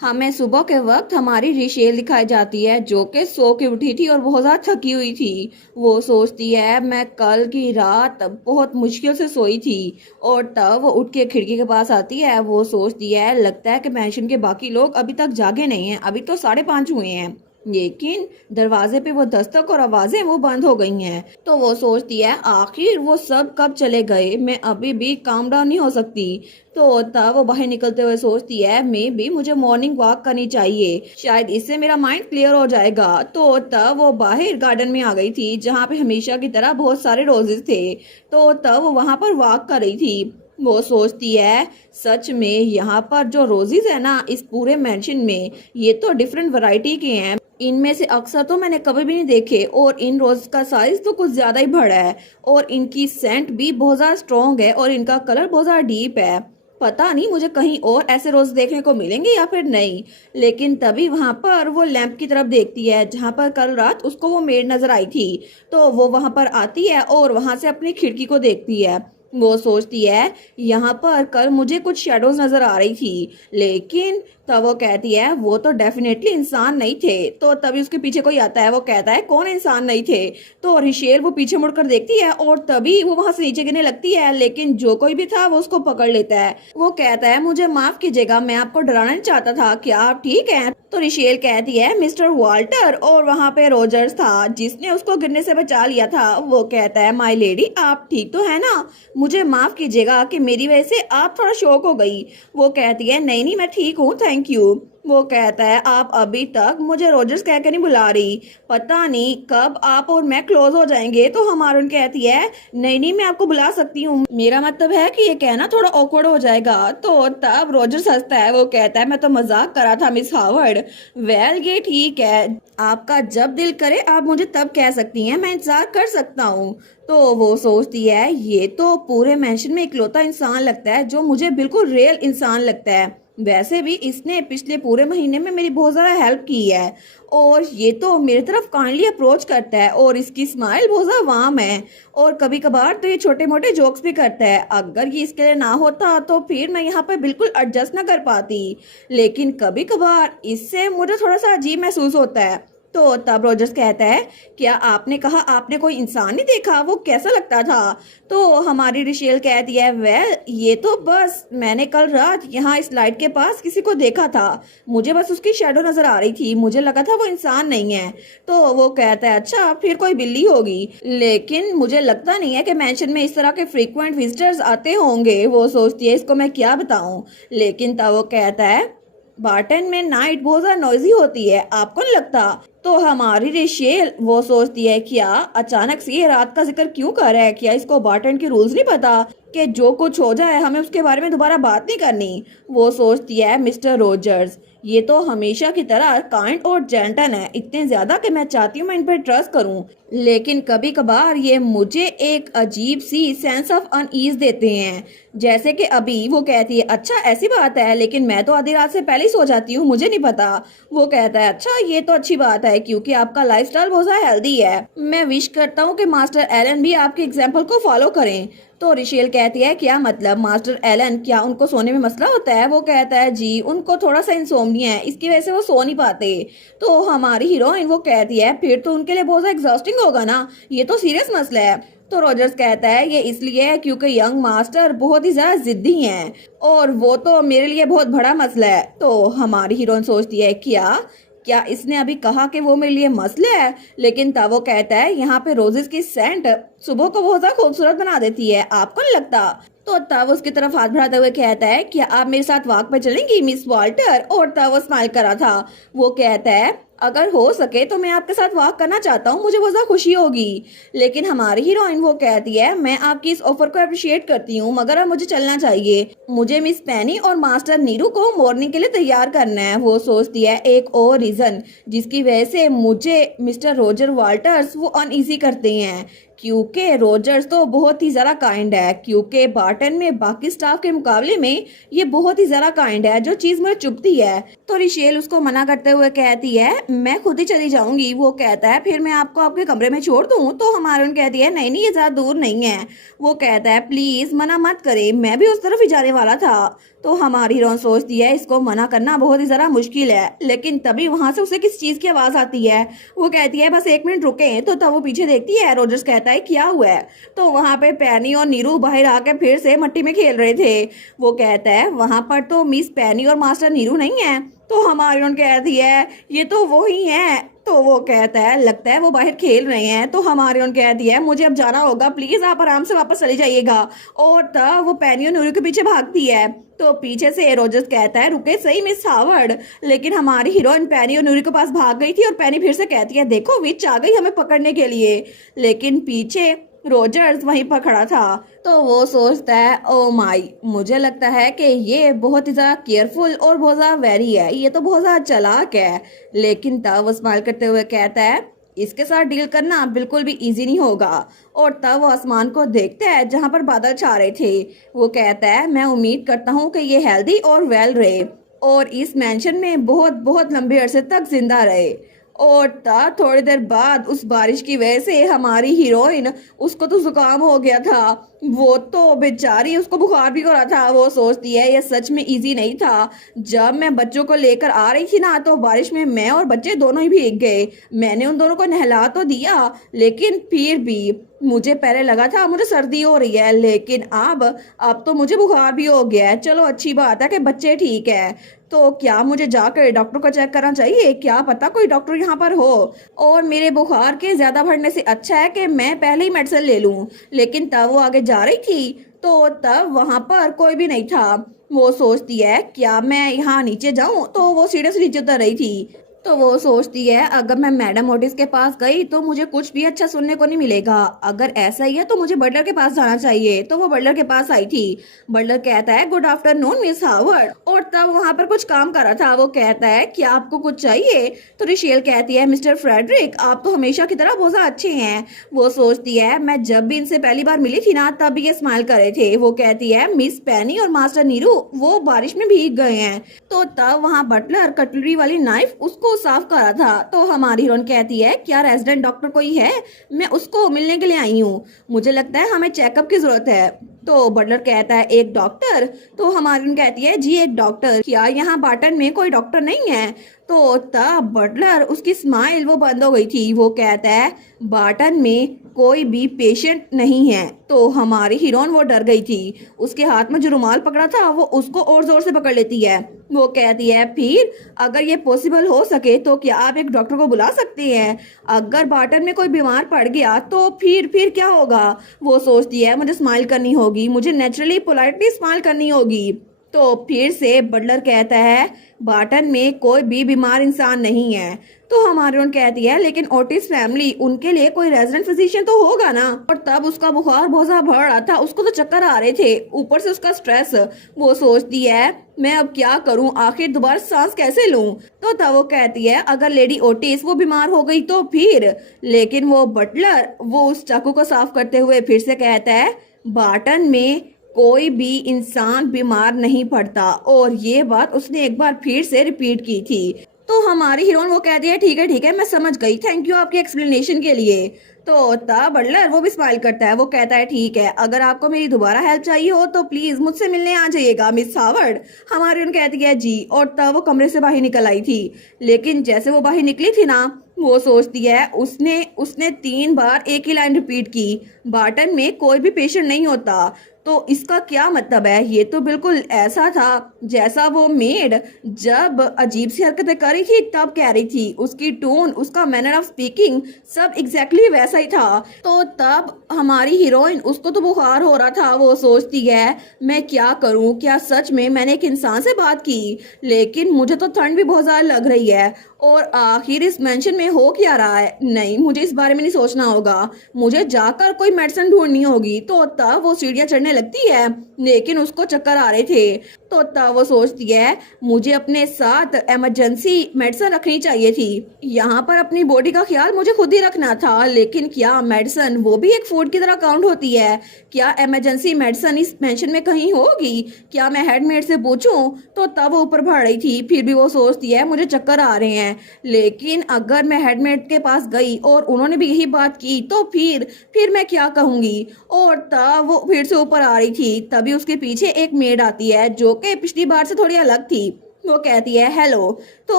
हमें सुबह के वक्त हमारी रिशेल दिखाई जाती है जो कि सो के उठी थी और बहुत ज़्यादा थकी हुई थी। वो सोचती है मैं कल की रात बहुत मुश्किल से सोई थी। और तब वो उठ के खिड़की के पास आती है। वो सोचती है लगता है कि मैंशन के बाकी लोग अभी तक जागे नहीं हैं, अभी तो 5:30 हुए हैं। लेकिन दरवाजे पे वो दस्तक और आवाजें वो बंद हो गई हैं। तो वो सोचती है आखिर वो सब कब चले गए, मैं अभी भी काम डाउन नहीं हो सकती। तो तब वो बाहर निकलते हुए सोचती है मे भी मुझे मॉर्निंग वॉक करनी चाहिए, शायद इससे मेरा माइंड क्लियर हो जाएगा। तो तब वो बाहर गार्डन में आ गई थी जहाँ पे हमेशा की तरह बहुत सारे रोजेस थे। तो तब वो वहां पर वॉक कर रही थी। वो सोचती है सच में यहाँ पर जो रोजेस है ना इस पूरे मेंशन में, ये तो डिफरेंट वैरायटी के हैं। इनमें से अक्सर तो मैंने कभी भी नहीं देखे और इन रोज का साइज तो कुछ ज्यादा ही बड़ा है। और इनकी सेंट भी बहुत ज्यादा स्ट्रॉन्ग है और इनका कलर बहुत ज्यादा डीप है। पता नहीं मुझे कहीं और ऐसे रोज देखने को मिलेंगे या फिर नहीं। लेकिन तभी वहां पर वो लैंप की तरफ देखती है जहां पर कल रात उसको वो मेड नजर आई थी। तो वो वहां पर आती है और वहां से अपनी खिड़की को देखती है। वो सोचती है यहाँ पर कल मुझे कुछ शेडोज नजर आ रही थी, लेकिन तब वो कहती है वो तो डेफिनेटली इंसान नहीं थे। तो तभी उसके पीछे कोई आता है। वो कहता है कौन इंसान नहीं थे। तो रिशेल वो पीछे मुड़कर देखती है और तभी वो वहां से नीचे गिरने लगती है, लेकिन जो कोई भी था वो उसको पकड़ लेता है। वो कहता है मुझे माफ कीजिएगा, मैं आपको डराना नहीं चाहता था, क्या आप ठीक हैं? तो रिशेल कहती है मिस्टर वाल्टर। और वहां पे रोजर्स था जिसने उसको गिरने से बचा लिया था। वो कहता है माय लेडी आप ठीक तो है ना, मुझे माफ कीजिएगा कि मेरी वजह से आप थोड़ा शॉक हो गई। वो कहती है नहीं नहीं मैं ठीक हूँ थैंक यू। वो कहता है आप अभी तक मुझे रोजर्स कह के नहीं बुला रही, पता नहीं कब आप और मैं क्लोज हो जाएंगे। तो हमारून कहती है नहीं नहीं मैं आपको बुला सकती हूँ, मेरा मतलब है कि ये कहना थोड़ा ऑकवर्ड हो जाएगा। तो तब रोजर्स हंसता है। वो कहता है मैं तो मजाक कर रहा था मिस हावर्ड। वेल ये ठीक है, आपका जब दिल करे आप मुझे तब कह सकती हैं, मैं इंतजार कर सकता हूँ। तो वो सोचती है ये तो पूरे मेंशन में इकलौता इंसान लगता है जो मुझे बिल्कुल रियल इंसान लगता है। वैसे भी इसने पिछले पूरे महीने में मेरी बहुत ज़्यादा हेल्प की है और ये तो मेरी तरफ काइंडली अप्रोच करता है और इसकी स्माइल बहुत ज़्यादा वार्म है। और कभी कभार तो ये छोटे मोटे जोक्स भी करता है। अगर ये इसके लिए ना होता तो फिर मैं यहाँ पर बिल्कुल एडजस्ट ना कर पाती, लेकिन कभी कभार इससे मुझे थोड़ा सा अजीब महसूस होता है। तो तब रोजर्स कहता है क्या आपने कहा आपने कोई इंसान नहीं देखा, वो कैसा लगता था? तो हमारी रिशेल कहती है वेल ये तो बस मैंने कल रात यहाँ इस लाइट के पास किसी को देखा था, मुझे बस उसकी शेडो नजर आ रही थी, मुझे लगा था वो इंसान नहीं है। तो वो कहता है अच्छा फिर कोई बिल्ली होगी, लेकिन मुझे लगता नहीं है कि मेंशन में इस तरह के फ्रीक्वेंट विजिटर्स आते होंगे। वो सोचती है इसको मैं क्या बताऊं, लेकिन तब वो कहता है बार्टन में नाइट बहुत ज्यादा नॉइजी होती है, आपको नहीं लगता? तो हमारी रेशेल वो सोचती है क्या अचानक से ये रात का जिक्र क्यों कर रहा है, क्या इसको बार्टन के रूल्स नहीं पता कि जो कुछ हो जाए हमें उसके बारे में दोबारा बात नहीं करनी? वो सोचती है मिस्टर रोजर्स ये तो हमेशा की तरह काइंड और जेंटल है, इतने ज्यादा कि मैं चाहती हूँ मैं इन पर ट्रस्ट करूँ, लेकिन कभी कभार ये मुझे एक अजीब सी सेंस ऑफ अनईज देते हैं। जैसे कि अभी वो कहती है अच्छा ऐसी बात है, लेकिन मैं तो आधी रात से पहले ही सो जाती हूँ, मुझे नहीं पता। वो कहता है अच्छा ये तो अच्छी बात है क्योंकि आपका लाइफस्टाइल बहुत ज्यादा हेल्दी है, मैं विश करता हूँ कि मास्टर एलन भी आपके एग्जाम्पल को फॉलो करें। तो रिशेल कहती है क्या मतलब मास्टर एलन, क्या उनको सोने में मसला होता है? वो कहता है जी उनको थोड़ा सा इंसोम्निया है, इसकी वजह से वो सो नहीं पाते। तो हमारी हीरोइन वो कहती है फिर तो उनके लिए बहुत ज्यादा एग्जॉस्टिंग होगा ना, ये तो सीरियस मसला है। तो रॉजर्स कहता है ये इसलिए है क्योंकि यंग मास्टर बहुत ही ज्यादा जिद्दी हैं और वो तो मेरे लिए बहुत बड़ा मसला है। तो हमारी हीरोइन सोचती है क्या क्या इसने अभी कहा कि वो मेरे लिए मसला है, लेकिन तब वो कहता है यहाँ पे रोजेस की सेंट सुबह को बहुत ज्यादा खूबसूरत बना देती है, आपको नहीं लगता? तो तब उसकी तरफ हाथ बढ़ाते हुए कहता है क्या आप मेरे साथ वॉक पे चलेंगी मिस वाल्टर? और तब वो स्माइल कर रहा था। वो कहता है अगर हो सके तो मैं आपके साथ वॉक करना चाहता हूँ, मुझे बहुत ज्यादा खुशी होगी। लेकिन हमारी हीरोइन वो कहती है मैं आपकी इस ऑफर को अप्रिशिएट करती हूँ मगर अब मुझे चलना चाहिए, मुझे मिस पैनी और मास्टर नीरू को मॉर्निंग के लिए तैयार करना है। वो सोचती है एक और रीजन जिसकी वजह से मुझे मिस्टर रोजर वाल्टर्स वो अनईजी करते हैं, क्योंकि रोजर्स तो बहुत ही ज़्यादा काइंड है, क्योंकि बार्टन में बाकी स्टाफ के मुकाबले में ये बहुत ही ज़्यादा काइंड है, जो चीज़ मुझे चुभती है। तो रिशेल उसको मना करते हुए कहती है मैं खुद ही चली जाऊंगी। वो कहता है फिर मैं आपको आपके कमरे में छोड़ दूं? तो हमारून कहती है नहीं नहीं, ये ज़्यादा दूर नहीं है। वो कहता है प्लीज़ मना मत करे, मैं भी उस तरफ ही जाने वाला था। तो हमारी हीरोइन सोचती है इसको मना करना बहुत ही ज़रा मुश्किल है, लेकिन तभी वहां से उसे किस चीज़ की आवाज़ आती है। वो कहती है बस 1 मिनट रुके। तो तब वो पीछे देखती है, रोजर्स कहता है क्या हुआ है? तो वहां पे पैनी और नीरू बाहर आके फिर से मट्टी में खेल रहे थे। वो कहता है वहां पर तो मिस पैनी और मास्टर नीरू नहीं है। तो हमारी उन कहती है ये तो वो ही है। तो वो कहता है लगता है वो बाहर खेल रहे हैं। तो हमारी उन कहती है मुझे अब जाना होगा, प्लीज आप आराम से वापस चली जाइएगा। और तब वो पैनी और नीरू के पीछे भागती है। तो पीछे से रोजर्स कहता है रुके सही मिस हावर्ड। लेकिन हमारी हीरोइन पैनी और न्यूरी के पास भाग गई थी और पैनी फिर से कहती है देखो विच आ गई हमें पकड़ने के लिए। लेकिन पीछे रोजर्स वहीं पर खड़ा था। तो वो सोचता है ओ माई, मुझे लगता है कि ये बहुत ही ज़्यादा केयरफुल और बहुत ज़्यादा वेरी है, ये तो बहुत ज़्यादा चालाक है। लेकिन तब वो स्माइल करते हुए कहता है इसके साथ डील करना बिल्कुल भी इजी नहीं होगा। और तब वो आसमान को देखता है जहां पर बादल छा रहे थे। वो कहता है मैं उम्मीद करता हूँ कि ये हेल्दी और वेल रहे और इस मेंशन में बहुत बहुत लंबे अरसे तक जिंदा रहे। और तब थोड़ी देर बाद उस बारिश की वजह से हमारी हीरोइन, उसको तो जुकाम हो गया था, वो तो बेचारी उसको बुखार भी हो रहा था। वो सोचती है ये सच में इजी नहीं था। जब मैं बच्चों को लेकर आ रही थी ना तो बारिश में मैं और बच्चे दोनों ही भीग गए। मैंने उन दोनों को नहला तो दिया, लेकिन फिर भी मुझे पहले लगा था मुझे सर्दी हो रही है, लेकिन अब तो मुझे बुखार भी हो गया है। चलो अच्छी बात है कि बच्चे ठीक है। तो क्या मुझे जाकर डॉक्टर को चेक करना चाहिए? क्या पता कोई डॉक्टर यहाँ पर हो। और मेरे बुखार के ज्यादा बढ़ने से अच्छा है कि मैं पहले ही मेडिसिन ले लूं। लेकिन तब वो आगे जा रही थी तो तब वहां पर कोई भी नहीं था। वो सोचती है क्या मैं यहाँ नीचे जाऊं? तो वो सीढ़ी से नीचे उतर रही थी। तो वो सोचती है अगर मैं मैडम ओटिस के पास गई तो मुझे कुछ भी अच्छा सुनने को नहीं मिलेगा। अगर ऐसा ही है तो मुझे बटलर के पास जाना चाहिए। तो वो बटलर के पास आई थी। बटलर कहता है गुड आफ्टरनून मिस हावर्ड। और तब वहां पर कुछ काम कर रहा था। वो कहता है क्या आपको कुछ चाहिए? तो रिशेल कहती है मिस्टर फ्रेडरिक आप तो हमेशा की तरह बहुत अच्छे हैं। वो सोचती है मैं जब भी इनसे पहली बार मिली थी ना तब ये स्माइल कर रहे थे। वो कहती है मिस पैनी और मास्टर नीरू वो बारिश में भीग गए हैं। तो तब वहाँ बटलर कटलरी वाली नाइफ उसको साफ कर रहा था। तो हमारी हीरोइन कहती है क्या रेजिडेंट डॉक्टर कोई है? मैं उसको मिलने के लिए आई हूँ, मुझे लगता है हमें चेकअप की जरूरत है। तो बटलर कहता है एक डॉक्टर? तो हमारी हीरोइन कहती है जी एक डॉक्टर। क्या यहाँ बार्टन में कोई डॉक्टर नहीं है? तो तब बटलर उसकी स्माइल वो बंद हो गई थी। वो कहता है बार्टन में कोई भी पेशेंट नहीं है। तो हमारी हीरोइन वो डर गई थी। उसके हाथ में जो रुमाल पकड़ा था वो उसको और जोर से पकड़ लेती है। वो कहती है फिर अगर ये पॉसिबल हो सके तो क्या आप एक डॉक्टर को बुला सकते हैं? अगर बार्टन में कोई बीमार पड़ गया तो फिर क्या होगा? वो सोचती है मुझे स्माइल करनी होगी, मुझे नेचुरली पोलाइटली स्माइल करनी होगी। तो फिर से बटलर कहता है बार्टन में कोई भी बीमार इंसान नहीं है। तो हमारी उन कहती है लेकिन ओटिस फैमिली, उनके लिए कोई रेजिडेंट फिजिशियन तो होगा ना। और तब उसका बुखार बहुत ज्यादा बढ़ रहा था, उसको तो चक्कर आ रहे थे, ऊपर से उसका स्ट्रेस। वो सोचती है मैं अब क्या करूं, आखिर दोबारा सांस कैसे लूं? तो तब वो कहती है अगर लेडी ओटिस वो बीमार हो गई तो फिर। लेकिन वो बटलर वो उस चाकू को साफ करते हुए फिर से कहता है बार्टन में कोई भी इंसान बीमार नहीं पड़ता। और ये बात उसने एक बार फिर से रिपीट की थी। तो हमारी हीरोइन वो कहती है ठीक है मैं समझ गई, थैंक यू आपकी एक्सप्लेनेशन के लिए। तो तब बटलर वो भी स्माइल करता है। वो कहता है ठीक है अगर आपको मेरी दोबारा हेल्प चाहिए हो तो प्लीज मुझसे मिलने आ जाइएगा मिस हावर्ड। हमारी उन कहती है जी। और तब वो कमरे से बाहर निकल आई थी। लेकिन जैसे वो बाहर निकली थी ना वो सोचती है उसने 3 बार एक ही लाइन रिपीट की बार्टन में कोई भी पेशेंट नहीं होता। तो इसका क्या मतलब है? ये तो बिल्कुल ऐसा था जैसा वो मेड जब अजीब सी हरकतें कर रही थी तब कह रही थी। उसकी टोन, उसका मैनर ऑफ स्पीकिंग सब एग्जैक्टली वैसा ही था। तो तब हमारी हीरोइन, उसको तो बुखार हो रहा था। वो सोचती है मैं क्या करूं, क्या सच में मैंने एक इंसान से बात की? लेकिन मुझे तो ठंड भी बहुत ज्यादा लग रही है। और आखिर इस मेंशन में हो क्या रहा है? नहीं, मुझे इस बारे में नहीं सोचना होगा, मुझे जाकर कोई मेडिसिन ढूंढनी होगी। तो तब वो सीढ़ियां चढ़ने लगती है। लेकिन उसको चक्कर आ रहे थे। तो तब वो सोचती है मुझे अपने साथ इमरजेंसी मेडिसिन रखनी चाहिए थी। यहाँ पर अपनी बॉडी का ख्याल मुझे खुद ही रखना था, लेकिन क्या मेडिसिन वो भी एक फूड की तरह काउंट होती है? क्या इमरजेंसी मेडिसिन इस मेंशन में कहीं होगी? क्या मैं हेडमेड से पूछूं? तो तब वो ऊपर बढ़ रही थी, फिर भी वो सोचती है मुझे चक्कर आ रहे हैं, लेकिन अगर मैं हेडमेड के पास गई और उन्होंने भी यही बात की तो फिर मैं क्या कहूंगी? और तब वो फिर से ऊपर आ रही थी, तभी उसके पीछे एक मेड आती है जो कि पिछली बार से थोड़ी अलग थी। वो कहती है हेलो। तो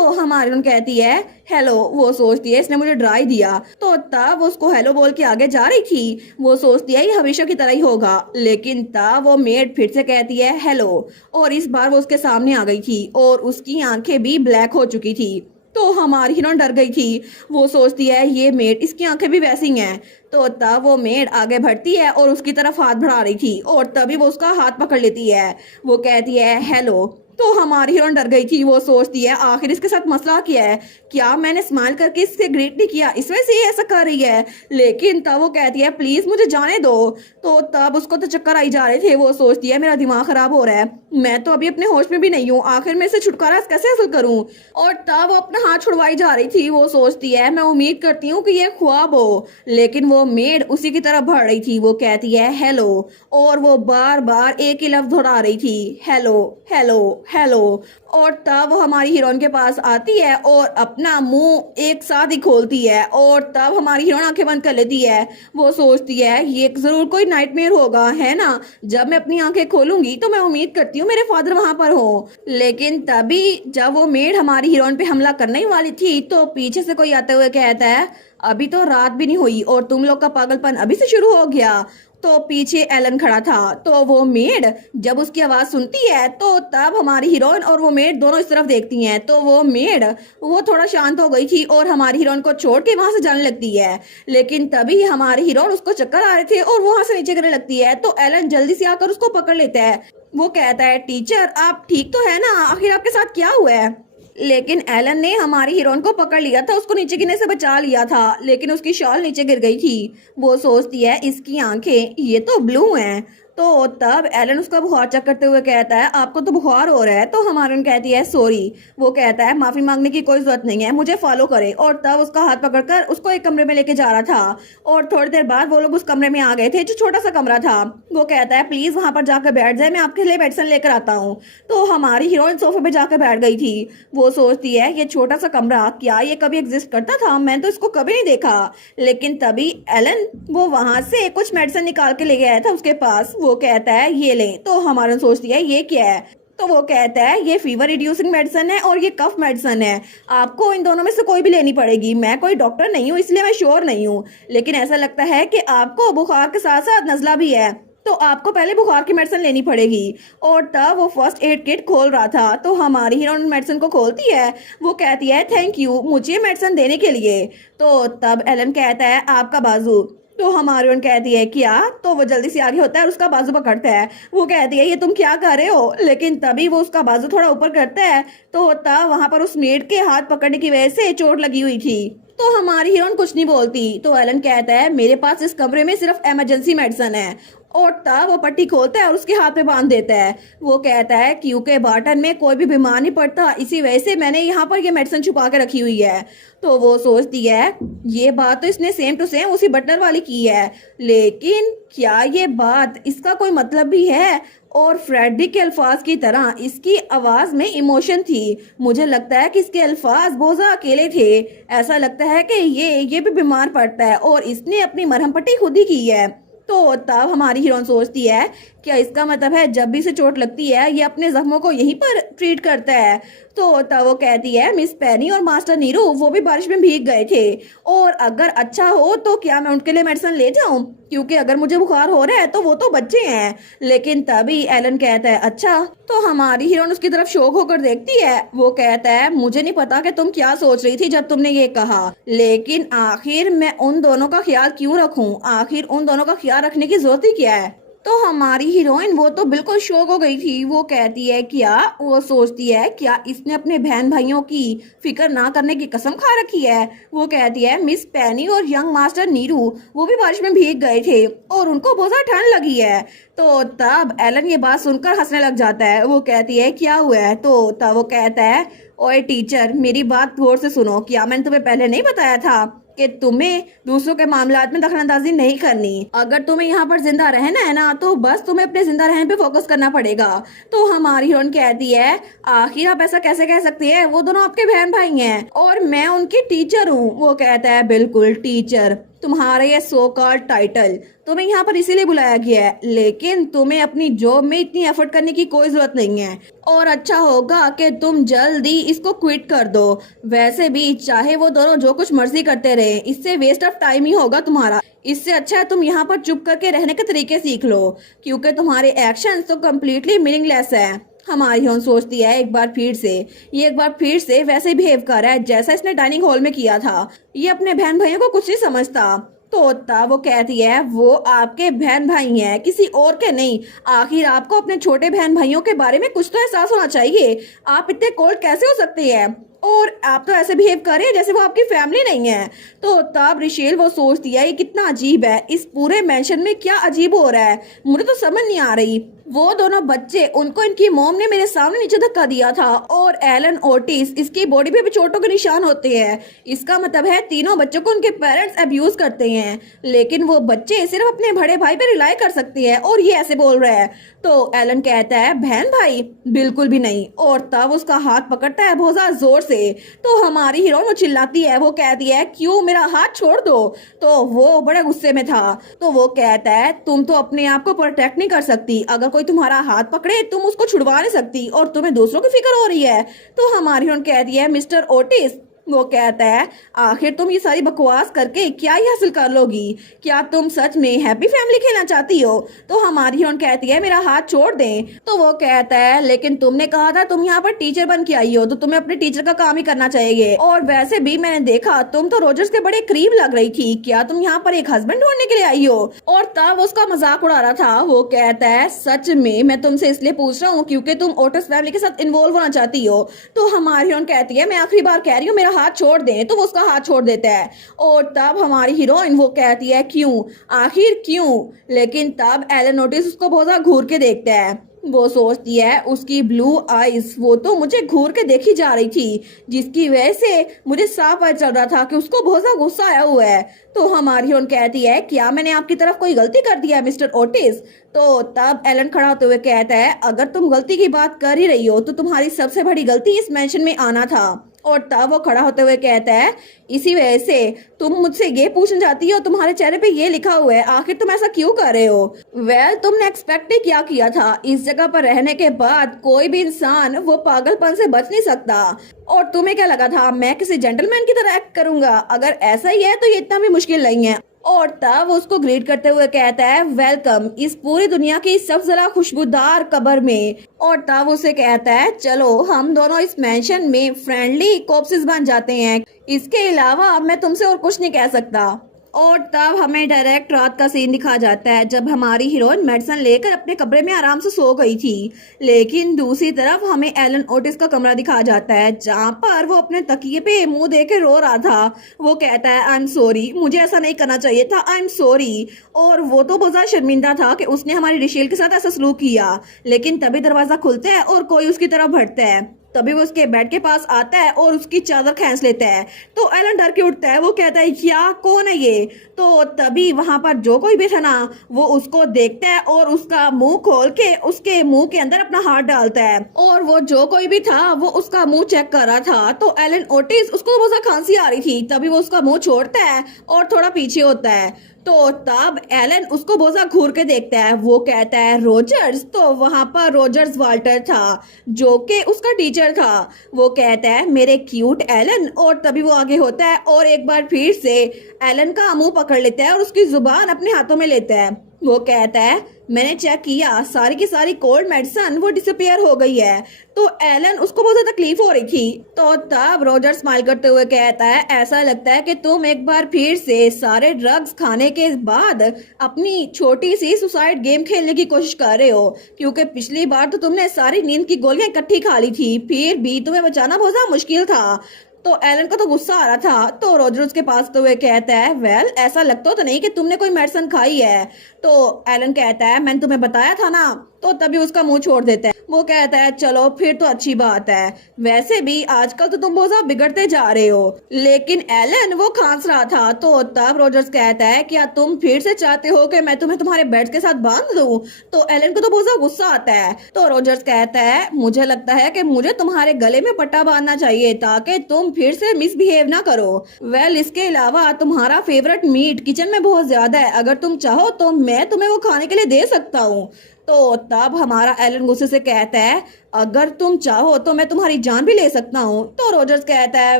हमारी उन कहती है हेलो। वो सोचती है इसने मुझे डरा ही दिया। तो तब वो उसको हेलो बोल के आगे जा रही थी। वो सोचती है ये हमेशा की तरह ही होगा, लेकिन तब वो मेड फिर से कहती है हेलो, और इस बार वो उसके सामने आ गई थी और उसकी आंखें भी ब्लैक हो चुकी थी। तो हमारी हीरोइन डर गई थी। वो सोचती है ये मेड, इसकी आंखें भी वैसी ही हैं। तो तब वो मेड आगे बढ़ती है और उसकी तरफ हाथ बढ़ा रही थी, और तभी वो उसका हाथ पकड़ लेती है। वो कहती है हेलो। तो हमारी हीरोइन डर गई थी। वो सोचती है आखिर इसके साथ मसला क्या है? क्या मैंने स्माइल करके इससे ग्रीट नहीं किया, इस वजह से ये ऐसा कर रही है? लेकिन तब वो कहती है प्लीज मुझे जाने दो। तो तब उसको तो चक्कर आई जा रहे थे। वो सोचती है मेरा दिमाग खराब हो रहा है, मैं तो अभी अपने होश में भी नहीं हूँ, आखिर मैं इसे छुटकारा कैसे हासिल करूँ? और तब वो अपना हाथ छुड़वाई जा रही थी। वो सोचती है मैं उम्मीद करती हूँ कि ये ख्वाब हो, लेकिन वो मेड उसी की तरफ बढ़ रही थी। वो कहती है हेलो, और वो बार बार एक ही लफ्ज दोहरा रही थी, हेलो हेलो हेलो। और तब वो हमारी हीरोइन के पास आती है और अपना मुंह एक साथ ही खोलती है, और तब हमारी हीरोइन आंखें बंद कर लेती है। वो सोचती है ये जरूर कोई नाइटमेयर होगा, है ना? जब मैं अपनी आंखें खोलूंगी तो मैं उम्मीद करती हूँ मेरे फादर वहां पर हो। लेकिन तभी जब वो मेड हमारी हीरोइन पे हमला करने ही वाली थी, तो पीछे से कोई आते हुए कहता है अभी तो रात भी नहीं हुई और तुम लोग का पागलपन अभी से शुरू हो गया। तो पीछे एलन खड़ा था। तो वो मेड जब उसकी आवाज सुनती है तो तब हमारी हीरोइन और वो मेड दोनों इस तरफ देखती हैं। तो वो मेड वो थोड़ा शांत हो गई थी और हमारी हीरोइन को छोड़ के वहां से जाने लगती है। लेकिन तभी हमारी हीरोइन, उसको चक्कर आ रहे थे और वहां से नीचे गिरने लगती है। तो एलन जल्दी से आकर उसको पकड़ लेता है। वो कहता है टीचर आप ठीक तो है ना, आखिर आपके साथ क्या हुआ है? लेकिन एलन ने हमारी हीरोइन को पकड़ लिया था, उसको नीचे गिरने से बचा लिया था, लेकिन उसकी शॉल नीचे गिर गई थी। वो सोचती है इसकी आंखें ये तो ब्लू हैं। तो तब एलन उसका बुखार चेक करते हुए कहता है आपको तो बुखार हो रहा है। तो हमारी कहती है सॉरी। वो कहता है माफी मांगने की कोई जरूरत नहीं है, मुझे फॉलो करे। और तब उसका हाथ पकड़कर उसको एक कमरे में लेके जा रहा था, और थोड़ी देर बाद वो लोग उस कमरे में आ गए थे जो छोटा सा कमरा था। वो कहता है प्लीज वहां पर जाकर बैठ जाए, मैं आपके लिए मेडिसिन लेकर आता हूँ। तो हमारी हीरोइन सोफे पे जाकर बैठ गई थी। वो सोचती है ये छोटा सा कमरा, क्या ये कभी एग्जिस्ट करता था? मैंने तो इसको कभी नहीं देखा। लेकिन तभी एलन वो वहां से कुछ मेडिसिन निकाल के ले गया था उसके पास। वो कहता है ये ले। तो हमारा सोचती है ये क्या है? तो वो कहता है ये फीवर रिड्यूसिंग मेडिसिन है और ये कफ मेडिसिन है, आपको इन दोनों में से कोई भी लेनी पड़ेगी। मैं कोई डॉक्टर नहीं हूँ इसलिए मैं श्योर नहीं हूँ, लेकिन ऐसा लगता है कि आपको बुखार के साथ साथ नजला भी है, तो आपको पहले बुखार की मेडिसिन लेनी पड़ेगी। और तब वो फर्स्ट एड किट खोल रहा था। तो हमारी हीरोइन मेडिसिन को खोलती है। वो कहती है थैंक यू मुझे मेडिसिन देने के लिए। तो तब एलन कहता है आपका बाजू। तो हमारी हीरोइन कहती है क्या? तो वो जल्दी से आगे होता है और उसका बाजू पकड़ता है। वो कहती है ये तुम क्या कर रहे हो? लेकिन तभी वो उसका बाजू थोड़ा ऊपर करता है, तो तब वहां पर उस मेड के हाथ पकड़ने की वजह से चोट लगी हुई थी। तो हमारी हीरोइन कुछ नहीं बोलती। तो एलन कहता है मेरे पास इस कमरे में सिर्फ इमरजेंसी मेडिसिन है, और तब वो पट्टी खोलता है और उसके हाथ पे बांध देता है। वो कहता है क्योंकि बार्टन में कोई भी बीमार नहीं पड़ता, इसी वजह से मैंने यहाँ पर ये मेडिसिन छुपा के रखी हुई है। तो वो सोचती है ये बात तो इसने सेम टू सेम उसी बटलर वाली की है, लेकिन क्या ये बात इसका कोई मतलब भी है? और फ्रेडी के अल्फाज की तरह इसकी आवाज में इमोशन थी। मुझे लगता है कि इसके अल्फाज बहुत ज्यादा अकेले थे। ऐसा लगता है कि ये भी बीमार पड़ता है और इसने अपनी मरहम पट्टी खुद ही की है। तो तब हमारी हीरोइन सोचती है क्या इसका मतलब है जब भी इसे चोट लगती है ये अपने जख्मों को यहीं पर ट्रीट करता है? तो तब वो कहती है मिस पेनी और मास्टर नीरू वो भी बारिश में भीग गए थे, और अगर अच्छा हो तो क्या मैं उनके लिए मेडिसिन ले जाऊं, क्योंकि अगर मुझे बुखार हो रहा है तो वो तो बच्चे हैं। लेकिन तभी एलन कहता है अच्छा। तो हमारी हीरोइन उसकी तरफ शौक होकर देखती है। वो कहता है मुझे नहीं पता कि तुम क्या सोच रही थी जब तुमने ये कहा, लेकिन आखिर मैं उन दोनों का ख्याल क्यों रखूं? आखिर उन दोनों का ख्याल रखने की जरूरत ही क्या है? तो हमारी हीरोइन वो तो बिल्कुल शॉक हो गई थी। वो कहती है क्या, वो सोचती है क्या इसने अपने बहन भाइयों की फिक्र ना करने की कसम खा रखी है। वो कहती है मिस पेनी और यंग मास्टर नीरू वो भी बारिश में भीग गए थे और उनको बहुत ज्यादा ठंड लगी है। तो तब एलन ये बात सुनकर हंसने लग जाता है। वो कहती है क्या हुआ है। तो तब वो कहता है ओए टीचर, मेरी बात गौर से सुनो, क्या मैंने तुम्हें पहले नहीं बताया था कि तुम्हें दूसरों के मामलात में दखलंदाजी नहीं करनी। अगर तुम्हें यहाँ पर जिंदा रहना है ना तो बस तुम्हें अपने जिंदा रहने पे फोकस करना पड़ेगा। तो हमारी हीरोइन कहती है आखिर आप ऐसा कैसे कह सकती है, वो दोनों आपके बहन भाई हैं और मैं उनकी टीचर हूँ। वो कहता है बिल्कुल टीचर, तुम्हारा ये सो कॉल्ड टाइटल तुम्हें यहाँ पर इसीलिए बुलाया गया है, लेकिन तुम्हें अपनी जॉब में इतनी एफर्ट करने की कोई जरूरत नहीं है और अच्छा होगा कि तुम जल्दी इसको क्विट कर दो। वैसे भी चाहे वो दोनों जो कुछ मर्जी करते रहे, इससे वेस्ट ऑफ टाइम ही होगा तुम्हारा। इससे अच्छा है तुम यहाँ पर चुप करके रहने के तरीके सीख लो, क्योंकि तुम्हारे एक्शन तो कम्प्लीटली मीनिंगलेस है। हमारी हीरोइन सोचती है एक बार फिर से वैसे बिहेव कर रहा है जैसा इसने डाइनिंग हॉल में किया था। ये अपने बहन भाइयों को कुछ नहीं समझता। तो तब वो कहती है वो आपके बहन भाई हैं, किसी और के नहीं। आखिर आपको अपने छोटे बहन भाइयों के बारे में कुछ तो एहसास होना चाहिए। आप इतने कोल्ड कैसे हो सकते हैं और आप तो ऐसे बिहेव कर रहे हैं जैसे वो आपकी फैमिली नहीं है। तो तब रिशेल वो सोचती है ये कितना अजीब है, इस पूरे मेंशन में क्या अजीब हो रहा है, मुझे तो समझ नहीं आ रही। वो दोनों बच्चे, उनको इनकी मॉम ने मेरे सामने नीचे धक्का दिया था और एलन ओटिस, इसकी बॉडी पे भी चोटों के निशान होते हैं। इसका मतलब है तीनों बच्चों को उनके पेरेंट्स अब्यूज करते हैं, लेकिन वो बच्चे सिर्फ अपने बड़े भाई पे रिलाई कर सकते हैं और ये ऐसे बोल रहा है। तो एलन कहता है बहन भाई, बिल्कुल भी नहीं। और तब उसका हाथ पकड़ता है बहुत ज्यादा जोर से। तो हमारी हीरोइन वो चिल्लाती है, वो कहती है क्यों, मेरा हाथ छोड़ दो। तो वो बड़े गुस्से में था। तो वो कहता है तुम तो अपने आप को प्रोटेक्ट नहीं कर सकती, अगर कोई तुम्हारा हाथ पकड़े तुम उसको छुड़वा नहीं सकती और तुम्हें दूसरों की फिक्र हो रही है। तो हमारी हीरोइन कहती है मिस्टर ओटिस, वो कहता है आखिर तुम ये सारी बकवास करके क्या ही हासिल कर लोगी, क्या तुम सच में हैप्पी फैमिली खेलना चाहती हो। तो हमारी हीरोइन कहती है मेरा हाथ छोड़ दें। तो वो कहता है लेकिन तुमने कहा था तुम यहाँ पर टीचर बन के आई हो, तो तुम्हें अपने टीचर का काम ही करना चाहिए। और वैसे भी मैंने देखा तुम तो रोजर्स के बड़े करीब लग रही थी, क्या तुम यहाँ पर एक हस्बैंड ढूंढने के लिए आई हो। और तब उसका मजाक उड़ा रहा था। वो कहता है सच में मैं तुमसे इसलिए पूछ रहा हूँ क्योंकि तुम ओटिस फैमिली के साथ इन्वॉल्व होना चाहती हो। तो हमारी हीरोइन कहती है मैं आखिरी बार कह रही हूँ मेरा हाथ छोड़ दें। तो वो उसका हाथ छोड़ देता है और तब हमारी हीरोइन वो कहती है क्यों, आखिर क्यों। लेकिन तब एलन ओटिस उसको बहुत ज्यादा घूर के देखता है। वो सोचती है उसकी ब्लू आईज वो तो मुझे घूर के देखी जा रही थी, जिसकी वजह से मुझे साफ पता चल रहा था कि उसको बहुत ज्यादा गुस्सा आया हुआ है। तो हमारी हीरोइन कहती है क्या मैंने आपकी तरफ कोई गलती कर दिया है मिस्टर ओटिस। तो तब एलन खड़ा होते हुए कहता है अगर तुम गलती की बात कर ही रही हो तो तुम्हारी सबसे बड़ी गलती इस मेंशन में आना था। और तब वो खड़ा होते हुए कहता है इसी वजह से तुम मुझसे ये पूछना चाहती हो, तुम्हारे चेहरे पे ये लिखा हुआ है, आखिर तुम ऐसा क्यों कर रहे हो। वेल तुमने एक्सपेक्ट ही क्या किया था, इस जगह पर रहने के बाद कोई भी इंसान वो पागलपन से बच नहीं सकता। और तुम्हें क्या लगा था मैं किसी जेंटलमैन की तरह एक्ट करूंगा, अगर ऐसा ही है तो ये इतना भी मुश्किल नहीं है। और तब वो उसको ग्रीट करते हुए कहता है वेलकम इस पूरी दुनिया की सबसे ज्यादा खुशबूदार कब्र में। और तब उसे कहता है चलो हम दोनों इस मेंशन में फ्रेंडली कॉप्सेस बन जाते हैं, इसके अलावा मैं तुमसे और कुछ नहीं कह सकता। और तब हमें डायरेक्ट रात का सीन दिखा जाता है जब हमारी हीरोइन मेडिसिन लेकर अपने कमरे में आराम से सो गई थी। लेकिन दूसरी तरफ हमें एलन ओटिस का कमरा दिखाया जाता है जहाँ पर वो अपने तकिए पे मुंह दे के रो रहा था। वो कहता है आई एम सॉरी, मुझे ऐसा नहीं करना चाहिए था, आई एम सॉरी। और वो तो बहुत ज्यादा शर्मिंदा था कि उसने हमारी रिशेल के साथ ऐसा सलूक किया। लेकिन तभी दरवाजा खुलता है और कोई उसकी तरफ बढ़ता है। तभी वो उसके बेड के पास आता है और उसकी चादर खींच लेता है। तो एलन डर के उठता है, वो कहता है क्या, कौन है ये। तो तभी वहां पर जो कोई भी था ना वो उसको देखता है और उसका मुंह खोल के उसके मुंह के अंदर अपना हाथ डालता है। और वो जो कोई भी था वो उसका मुंह चेक कर रहा था। तो एलन ओटिस उसको बहुत ज्यादा खांसी आ रही थी, तभी वो उसका मुंह छोड़ता है और थोड़ा पीछे होता है। तो तब एलन उसको बहुत ज्यादा घूर के देखता है। वो कहता है रोजर्स। तो वहां पर रोजर्स वाल्टर था जो कि उसका टीचर था। वो कहता है मेरे क्यूट एलन। और तभी वो आगे होता है और एक बार फिर से एलन का मुंह पकड़ लेता है और उसकी जुबान अपने हाथों में लेता है। वो कहता है मैंने चेक किया, सारी की सारी कोल्ड मेडिसिन वो डिसअपियर हो गई है। तो एलन उसको बहुत ज्यादा तकलीफ हो रही थी। तो तब रॉजर स्माइल करते हुए कहता है ऐसा लगता है कि तुम एक बार फिर से सारे ड्रग्स खाने के बाद अपनी छोटी सी सुसाइड गेम खेलने की कोशिश कर रहे हो, क्योंकि पिछली बार तो तुमने सारी नींद की गोलियां इकट्ठी खा ली थी, फिर भी तुम्हें बचाना बहुत ज्यादा मुश्किल था। तो एलन को तो गुस्सा आ रहा था। तो रॉजर उसके पास तो हुए कहता है वेल ऐसा लगता तो नहीं कि तुमने कोई मेडिसिन खाई है। तो एलन कहता है मैंने तुम्हें बताया था ना। तो तभी उसका मुंह छोड़ देता है। वो कहता है चलो फिर तो अच्छी बात है, वैसे भी आजकल तो तुम बहुत ज्यादा बिगड़ते जा रहे हो। लेकिन एलन वो खांस रहा था। तो तब रॉजर्स कहता है क्या तुम फिर से चाहते हो कि मैं तुम्हें तुम्हारे बेड के साथ बांध दूं? तो एलन को तो बहुत ज्यादा गुस्सा आता है। तो रॉजर्स कहता है मुझे लगता है कि मुझे तुम्हारे गले में पट्टा बांधना चाहिए ताकि तुम फिर से मिसबिहेव ना करो। वेल इसके अलावा तुम्हारा फेवरेट मीट किचन में बहुत ज्यादा है, अगर तुम चाहो तो मैं तुम्हें वो खाने के लिए दे सकता हूँ। तो तब हमारा एलन गुस्से से कहता है अगर तुम चाहो तो मैं तुम्हारी जान भी ले सकता हूँ। तो रॉजर्स कहता है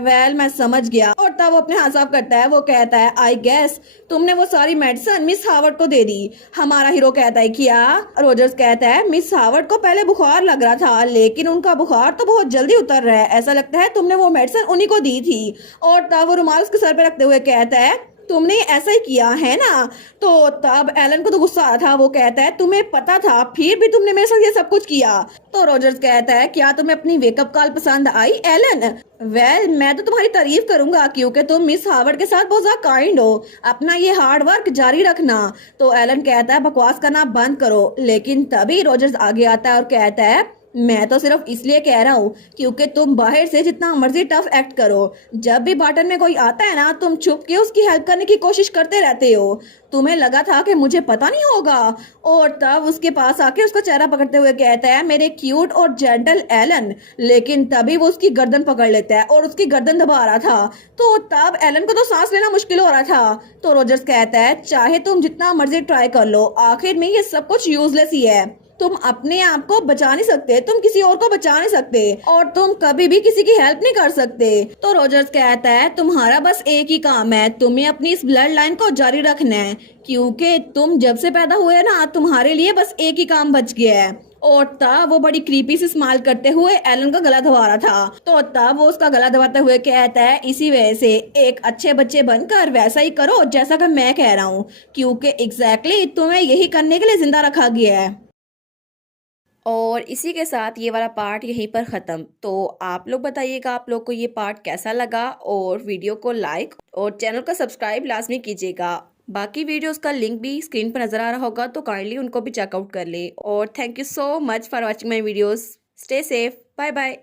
वेल मैं समझ गया। और तब वो अपने हाथ साफ करता है। वो कहता है आई गेस तुमने वो सारी मेडिसिन मिस हावर्ड को दे दी। हमारा हीरो कहता है क्या? रॉजर्स कहता है मिस हावर्ड को पहले बुखार लग रहा था, लेकिन उनका बुखार तो बहुत जल्दी उतर रहा है, ऐसा लगता है तुमने वो मेडिसिन उन्हीं को दी थी। और तब वो रुमाल उसके सर पे रखते हुए कहता है तुमने ऐसा ही किया है ना? तो तब एलन को तो गुस्सा आ रहा था। वो कहता है तुम्हें पता था फिर भी तुमने मेरे साथ ये सब कुछ किया। तो रॉजर्स कहता है क्या तुम्हें अपनी वेकअप कॉल पसंद आई एलन? वेल मैं तो तुम्हारी तारीफ करूंगा क्योंकि तुम मिस हार्वर्ड के साथ बहुत ज्यादा काइंड हो, अपना ये हार्ड वर्क जारी रखना। तो एलन कहता है बकवास करना बंद करो। लेकिन तभी रॉजर्स आगे आता है और कहता है मैं तो सिर्फ इसलिए कह रहा हूँ क्योंकि तुम बाहर से जितना मर्जी टफ एक्ट करो, जब भी बाटन में कोई आता है ना तुम छुप के उसकी हेल्प करने की कोशिश करते रहते हो। तुम्हें लगा था कि मुझे पता नहीं होगा। और तब उसके पास आके उसका चेहरा पकड़ते हुए कहता है मेरे क्यूट और जेंटल एलन। लेकिन तभी वो उसकी गर्दन पकड़ लेता है और उसकी गर्दन दबा रहा था। तो तब एलन को तो सांस लेना मुश्किल हो रहा था। तो रॉजर्स कहता है चाहे तुम जितना मर्जी ट्राई कर लो, आखिर में ये सब कुछ यूजलेस ही है। तुम अपने आप को बचा नहीं सकते, तुम किसी और को बचा नहीं सकते, और तुम कभी भी किसी की हेल्प नहीं कर सकते। तो रॉजर्स कहता है तुम्हारा बस एक ही काम है, तुम्हें अपनी इस ब्लड लाइन को जारी रखना है, क्योंकि तुम जब से पैदा हुए ना तुम्हारे लिए बस एक ही काम बच गया है। और तब वो बड़ी क्रीपी से स्माइल करते हुए एलन का गला दबा रहा था। तो तब वो उसका गला दबाते हुए कहता है इसी वजह से एक अच्छे बच्चे बनकर वैसा ही करो जैसा कि मैं कह रहा हूँ, क्योंकि एग्जैक्टली तुम्हें यही करने के लिए जिंदा रखा गया है। और इसी के साथ ये वाला पार्ट यहीं पर ख़त्म। तो आप लोग बताइएगा आप लोग को ये पार्ट कैसा लगा, और वीडियो को लाइक और चैनल को सब्सक्राइब लाजमी कीजिएगा। बाकी वीडियोस का लिंक भी स्क्रीन पर नज़र आ रहा होगा, तो काइंडली उनको भी चेकआउट कर ले। और thank you so much for watching my videos. Stay safe, bye bye.